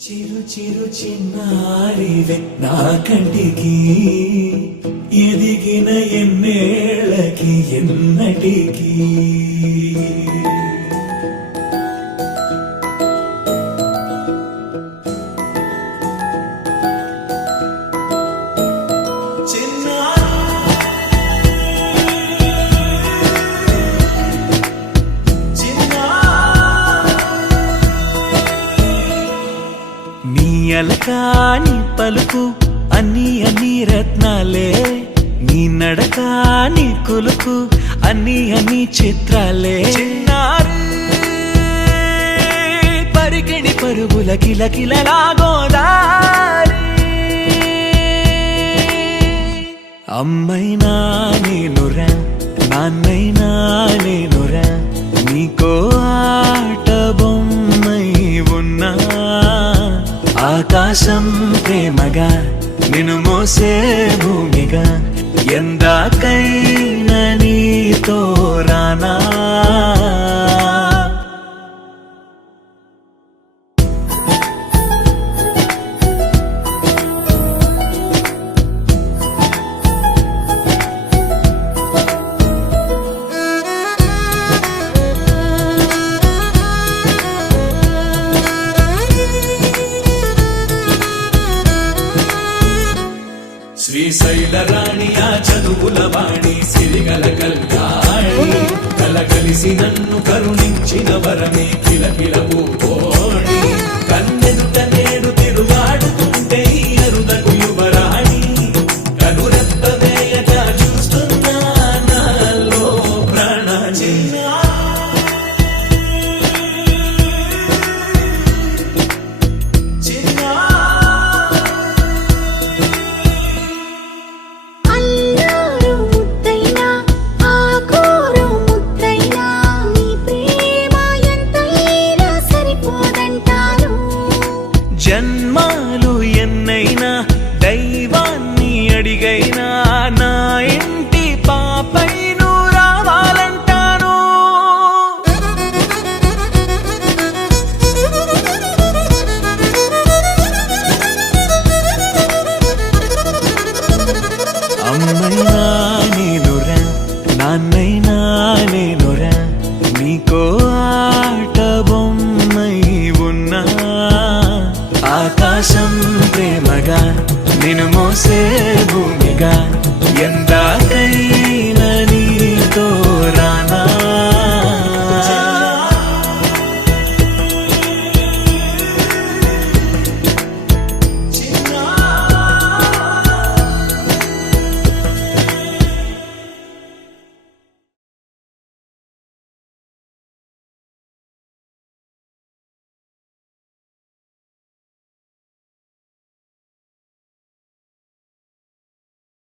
చిరు చిరు చిన్నారివే నా కంటికి ఎదిగిన ఎన్నేళ్ళకి ఎన్నటికి అలకాని పలుకు అన్ని రత్నాలే నీ నడకాని కులుకు అన్ని చిత్రాలే పరికిణి పరుగుల కిలకిలలాగోదారి అమ్మైనా నేనురా నాన్నైనా నేనురా నీకో ఆట బొమ్మై ఉన్నా ఆకాశం ప్రేమగా నిన్ను మోసే భూమిగా ఎందాకైనా నీతో రానా శ్రీశైల రాణి ఆ చదువుల వాణి సిరిగల కల్యాణి కలగలిసి నన్ను కరుణించిన వరమే కిలకిల పూకోణి కన్నెదుట నేడు తిరుగాడుతుంటే అరుదకు యువరాణి కనురెప్ప వేయక చూస్తున్నా నాలో ప్రాణ జన్మాలు ఎన్నైనా దైవాన్ని అడిగైనా నా ఇంటి పాపై నువ్వు రావాలంటాను అమ్మైనా నేనురా నాన్నైనా నేనురా నీకో ఆట బొమ్మై ఉన్నా ఆకాశం ప్రేమగా నిన్ను మోసే